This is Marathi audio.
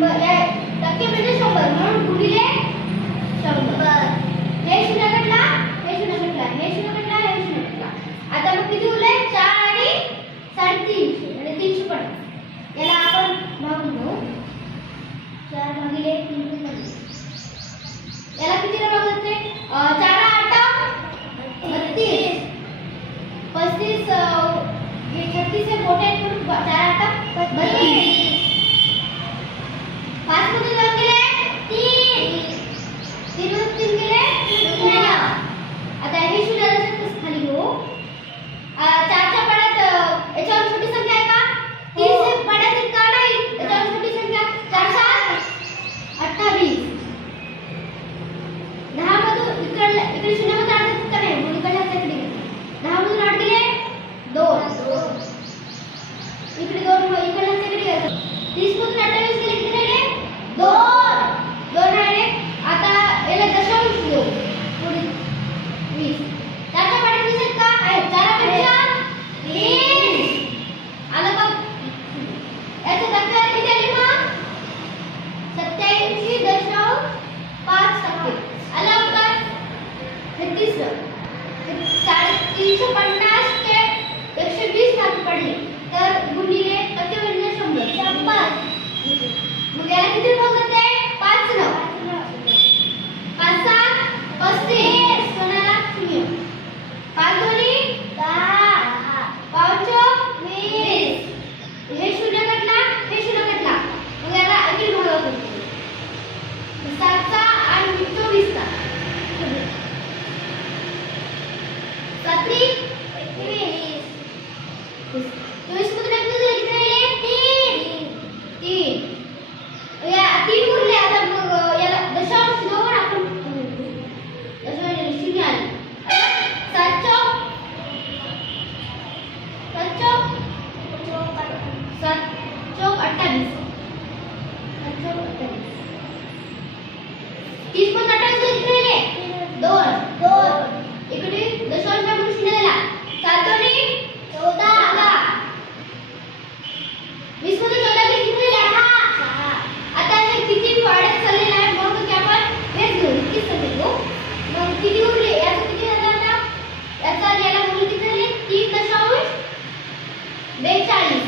टक्के म्हणजे 100 म्हणून गुणिले 100. हे शून्य कटला, हे शून्य कटला, हे शून्य कटला, हे शून्य कटला. आता मग किती उरले? 4 आणि 350 म्हणजे 350. याला आपण भागून घेऊ. 4 भागिले 350. याला किती भाग होते? 4 8 32. 35 हे 36 हे मोठे आहेत म्हणून 4 8 32. 5 मध्ये 2 गेले 3. 3 मध्ये 3 गेले 0. आता हे शून्य दशक खाली घेऊ. 4च्या पाड्यात याच्यावर छोटी संख्या आहे का? 30 हे पाड्यात एक का नाही? याच्यावर छोटी संख्या 4 7 28. 10 मधून इकडे शून्य मध्ये 8 का नाही? म्हणून इकडे इकडे 10 मधून 8 गेले 2. इकडे 2 इकडे इकडे 30 मधून 28 गेले किती राहिले? 2 राहिले. आता याला दशांश घेऊ. पुढे 20. त्याच्या पाड्यात 20 आहेत का? आहे. 4 5 20. आलं का? याच्या टक्केवारी किती आली मग? 87.5%. आलं उत्तर? हे तिसरं. 350 चे 120 मार्क पडले तर गुणिले टक्के म्हणजे 100. मग याला किती भाग होते? 5 न 5 7 35. कोणाला 0. 5 दोन्ही 10. 5 चौक 20. हे शून्य कटला, हे शून्य कटला. मग याला किती भाग होते? 7 चा आणि 24 चा. 7 3 21. 24 मध्ये किती राहिले? 3. या 3 उरले. आता मग याला दशांश घेऊन आपण दशांश शून्य आले. 7 चौक 7 चौक 28. 7 चौक 28. 30 मध्ये 28 किती राहिले? 2. इकडे दशांश आपण शून्य दिला. 7 दोन्ही 14. 20 मध्ये 14 किती राहिले? 6. आता हे किती वाढत चाललेलं आहे म्हणून की आपण हेच घेऊ. किती संख्या घेऊ. मग किती उरले? याचं किती झालं आता? याचा याला मूल्य किती झाले? 3.42.